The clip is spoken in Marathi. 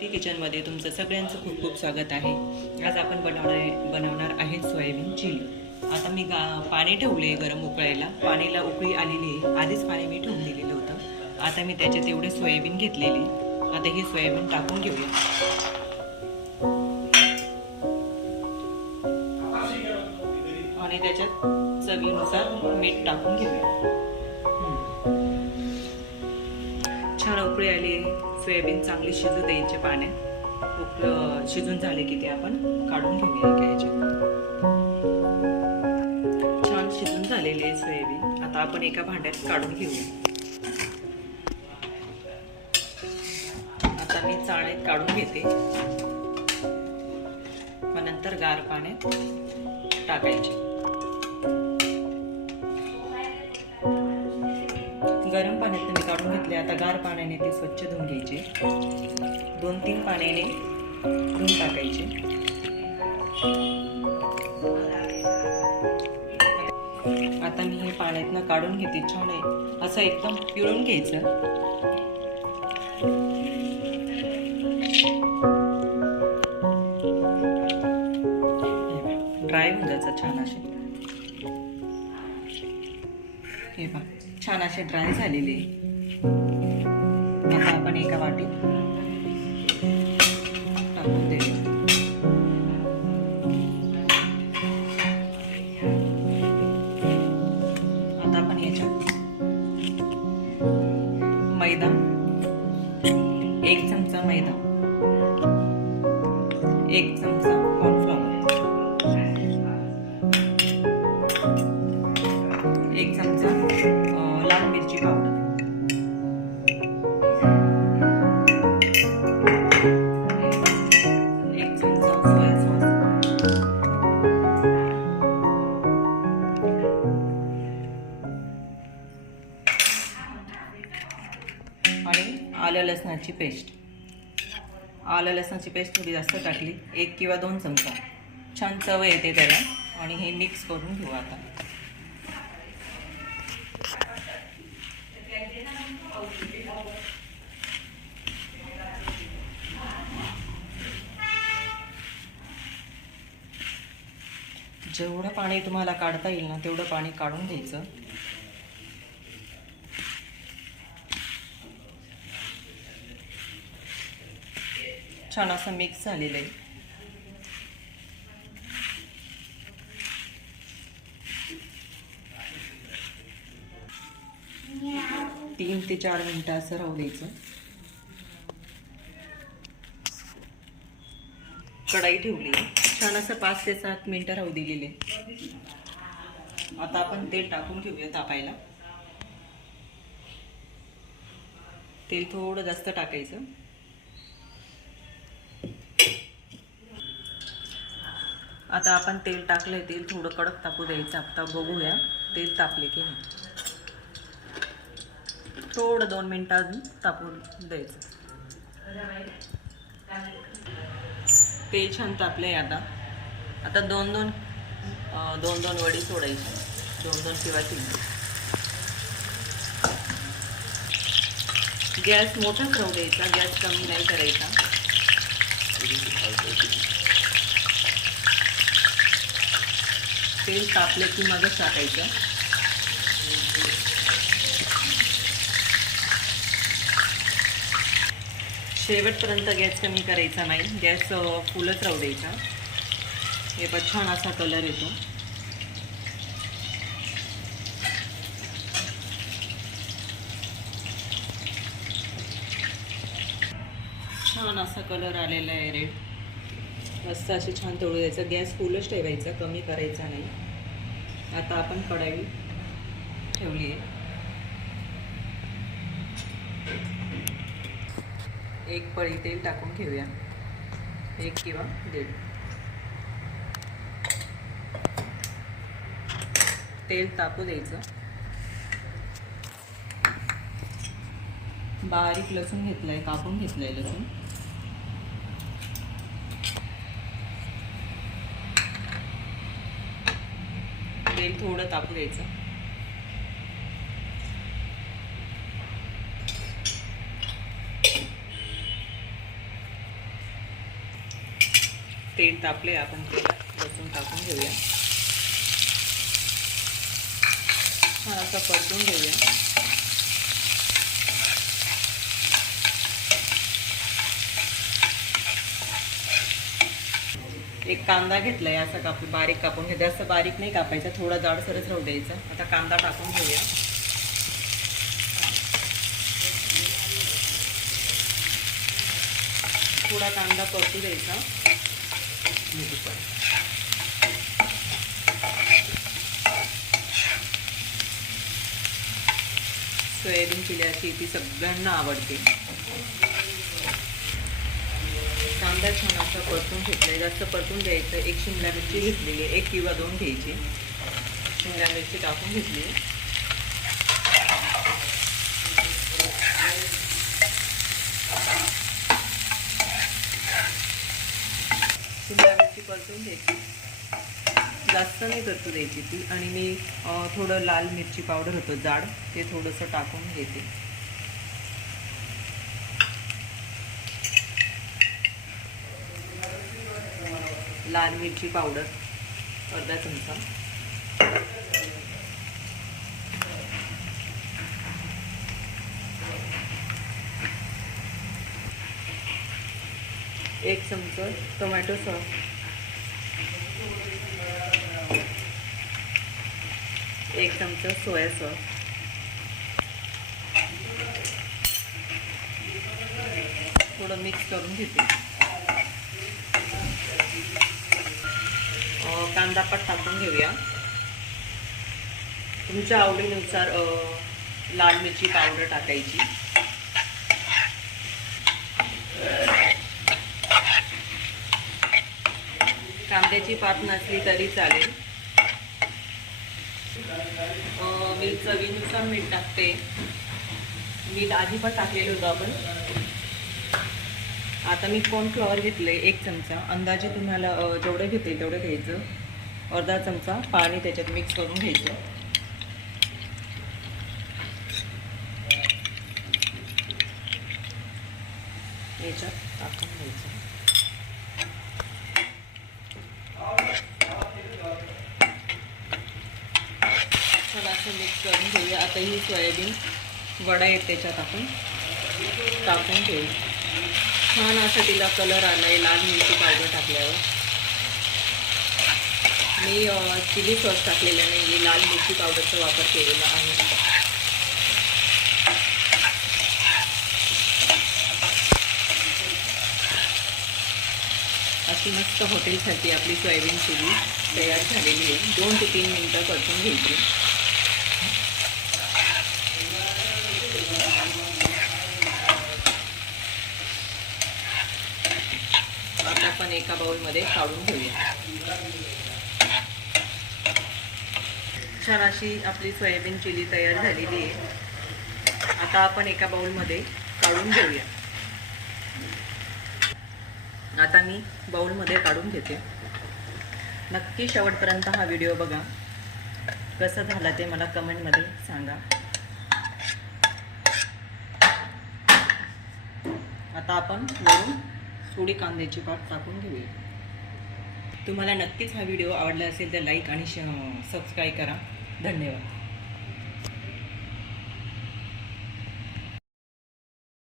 ती किचनमध्ये तुमचं सगळ्यांचं खूप खूप स्वागत आहे. आज आपण बनवणार आहे सोयाबीन चिली. आता मी पाणी ठेवले गरम उकळायला. पाणीला उकळी आलेली आहे. आधीच पाणी मी ठेवून दिलेलं होतं. आता मी त्याच्यात एवढे सोयाबीन घेतलेली. आता ही सोयाबीन टाकून घेऊया आणि त्याच्यात चवीनुसार मीठ टाकून घेऊया. छान उकळी आली. सोयाबीन चांगली शिजू द्यायचे पाण्यात. शिजून झाले की ते आपण काढून घेऊया याच्यात. छान शिजून झालेले आहे सोयाबीन. आता आपण एका भांड्यात काढून घेऊया. आता मी चाळणीत काढून घेते. मग नंतर गार पाण्यात टाकायचे. गरम पाण्यात मी काढून घेतले. आता गार पाण्याने ते स्वच्छ धुवून घ्यायचे. 2-3 पाण्याने धुवून टाकायचे. आता मी हे पाण्यातनं काढून घेते. छान आहे असं एकदम पिळून घ्यायचं. ड्राय होऊन जायचं छान असे. हे पहा छान असे ड्राय झालेले. आता आपण एका वाटीत टाकून देऊया. आता आपण याच्यात मैदा, 1 चमचा मैदा, 1 चमचा कॉर्नफ्लॉवर, 1 चमचा लाल मिरची पावडर, 1 चमचा सोया सॉस आणि आलं लसणाची पेस्ट. आलं लसणाची पेस्ट थोडी जास्त टाकली. 1 किंवा 2 चमचा. छान चव येते त्याला. आणि हे मिक्स करून घेऊ. आता जेवढं पाणी तुम्हाला काढता येईल ना तेवढं पाणी काढून घ्यायचं. छान असं मिक्स झालेलं आहे. तीन ते 4 मिनिटं असं राहू द्यायचं. कढाई ठेवली. छान असं 5 ते 7 मिनिटं राहू दिलेले. आता आपण तेल टाकून घेऊया तापायला. तेल थोडं जास्त टाकायचं. आता आपण तेल टाकलंय. तेल थोडं कडक तापू द्यायचं. आता बघूया तेल तापले की नाही. थोडं 2 मिनिटं अजून तापून द्यायचं. तेल छान तापलंय. आता 2-2 वडी सोडायची. 2-2 किंवा 3. गॅस मोठाच राहू द्यायचा. गॅस कमी नाही करायचा. तेल तापले की मगच टाकायचं. शेवटपर्यंत गॅस कमी करायचा नाही. गॅस फुलच राहू द्यायचा. हे पण छान असा कलर येतो. छान असा कलर आलेला आहे रेड. मस्त असे छान तळू द्यायचं. गॅस फुलच ठेवायचा. कमी करायचा नाही. आता आपण कढई ठेवली आहे. 1 पळी तेल टाकून घेऊया. 1 किंवा 1.5. तेल तापू द्यायचं. बारीक लसूण घेतलाय. कापून घेतलाय लसूण. तेल थोडं तापू द्यायचं. तेल तापले, आपण तेलात लसूण टाकून घेऊया. छान असं परतून घेऊया. एक कांदा घेतलाय असा बारीक कापून घ्या. जास्त बारीक नाही कापायचा, थोडा जाडसरच राहू द्यायचा. आता कांदा टाकून घेऊया. थोडा कांदा परतू द्यायचा. सोयाबीन चिली अशी ती सगळ्यांना आवडते. कांदा छान असा परतून घेतलाय. जास्त परतून द्यायचं. एक शिमला मिरची घेतलेली, 1 किंवा 2 घ्यायची. शिमला मिरची टाकून घेतली. शिमला मिरची परतून घ्यायची, जास्त नाही परतू द्यायची ती. आणि मी थोडं लाल मिरची पावडर होतं जाड, ते थोडंसं टाकून घेते. लाल मिरची पावडर अर्धा चमचा. एक चमचा टोमॅटो सॉस. एक चमचा सोया सॉस. थोडं मिक्स करून घेते. कांदा पण टाकून घेऊया. तुमच्या आवडीनुसार लाल मिरची पावडर टाकायची. कांद्याची पात नसली तरी चालेल. मी चवीनुसार मीठ टाकते. मीठ आधी पण टाकलेलं होतं आपण. आता मी कॉर्नफ्लॉवर घेतले 1 चमचा. अंदाजे तुम्हाला जेवढे घेते तेवढं घ्यायचं. अर्धा चमचा पाणी त्याच्यात मिक्स करून घ्यायचं. याच्यात टाकून घ्यायचं. थोडं असं मिक्स करून घेऊया. आता ही सोयाबीन वडा आहेत त्याच्यात आपण टाकून घेऊ. छान असं तिला कलर आलाय लाल मिरची पावडर टाकल्यावर. मी चिली सॉस टाकलेला नाही, लाल मिरची पावडरचा वापर केलेला आहे. अशी मस्त हॉटेलसाठी आपली सोयाबीन चिली तयार झालेली आहे. 2 ते 3 मिनिटं परतून घ्यायची. आता आपण एका बाउलमध्ये काढून घेऊया. छान अशी आपली सोयाबीन चिली तयार झालेली आहे. आता आपण एका बाउलमध्ये काढून घेऊया. आता मी बाउलमध्ये काढून घेते. नक्की शेवटपर्यंत हा व्हिडिओ बघा. कसा झाला ते मला कमेंटमध्ये सांगा. आता आपण वरून थोडी कांद्याची पात टाकून घेऊया. तुम्हाला नक्कीच हा व्हिडिओ आवडला असेल तर लाईक आणि सबस्क्राईब करा. धन्यवाद.